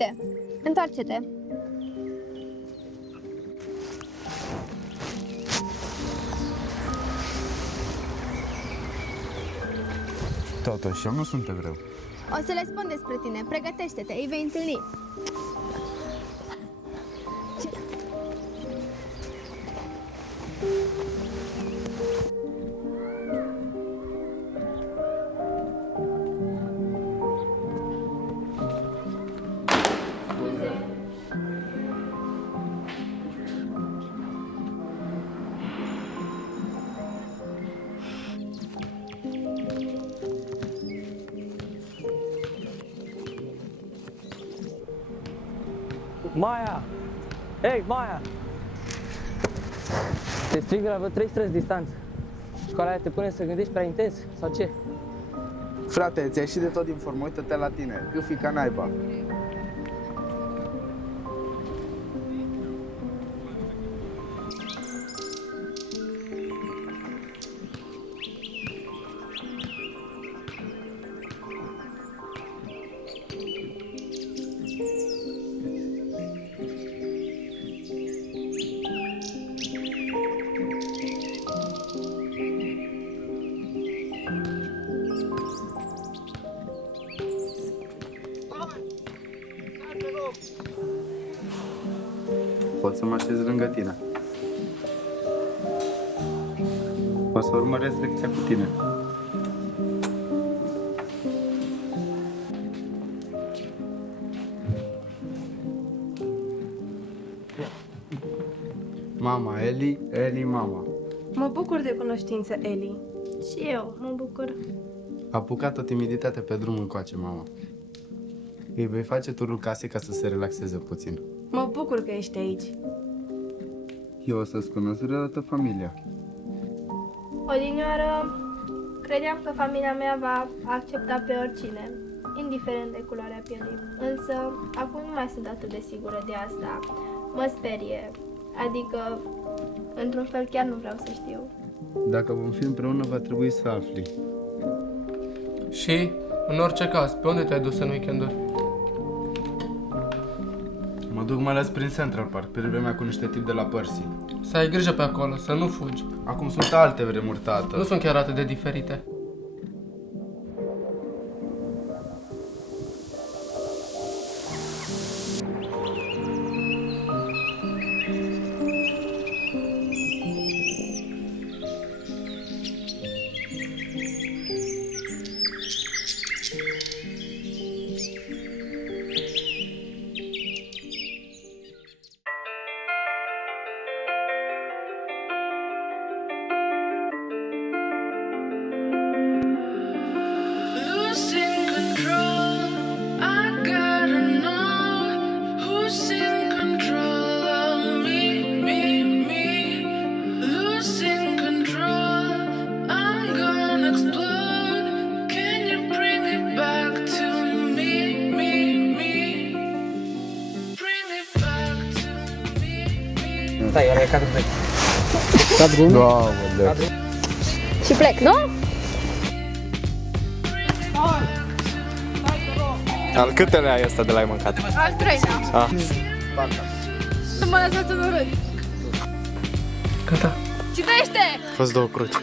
Uite, întoarce-te. Totuși, eu nu sunt evreu. O să le spun despre tine. Pregătește-te, îi vei întâlni. Maia! Hei, Maia! Te strig la vreo 3 străzi distanță. Școala aia te pune să gândești prea intens, sau ce? Frate, ți-ai ieșit de tot din formă, uită-te la tine, cât ca naiba. Pot să mă așez lângă tine. O să urmăresc lecția cu tine. Mama, Eli, mama. Mă bucur de cunoștință, Eli. Și eu mă bucur. A apucat o timiditate pe drum încoace, mama. Îi vei face turul casei ca să se relaxeze puțin. Mă bucur că ești aici. Eu o să-ți cunosc vreodată familia. Odinioară, credeam că familia mea va accepta pe oricine, indiferent de culoarea pielii. Însă, acum nu mai sunt atât de sigură de asta. Mă sperie. Adică, într-un fel, chiar nu vreau să știu. Dacă vom fi împreună, va trebui să afli. Și, în orice caz, pe unde te-ai dus în weekenduri? Mă duc mai ales prin Central Park, pe vremea cu niște tipi de la Percy. Să ai grijă pe acolo, să nu fugi. Acum sunt alte vremuri, tată. Nu sunt chiar atât de diferite. Losing control, I gotta know who's in control of me. Losing control, I'm gonna explode. Can you bring it back to me? Bring it back to me. Stai, ăla e cadrul vechi. Cadrul 1? Și plec, nu? Al câtelea e ăsta de l-ai mâncat? Al treilea. Ah. Nu mă lăsați să nu râd. Gata. Citește! A fost 2 cruci.